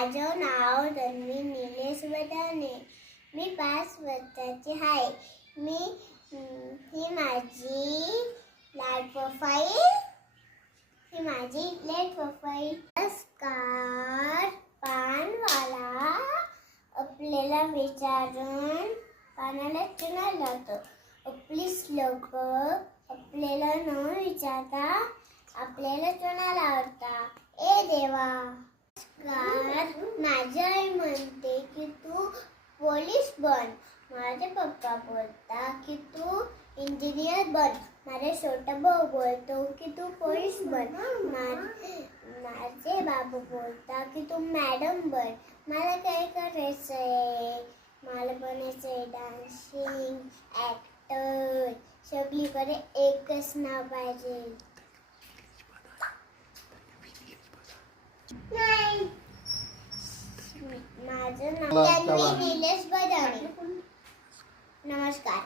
माझं नाव तन्वी निलेश बदाने. मी 5 वर्षाची आहे. ही माझी लाईट प्रोफाईल. नमस्कार. पानवाला आपल्याला विचारून पानाला चुना लावतो. प्लीज लोक आपल्याला न विचारता आपल्याला चुना लावता. ए देवा. माझी आई म्हणते की तू पोलीस बन. माझे पप्पा बोलता की तू इंजिनियर बन. माझा छोटा भाऊ बोलतो की तू पोलीस बन. माझे बाबू बोलता की तू मॅडम बन. मला काय करायचंय? मला बनायचंय डान्सिंग, ॲक्टर. सगळीकडे एकच नाव पाहिजे. नाही, माझं नाव तन्वी निलेश बदाने. नमस्कार.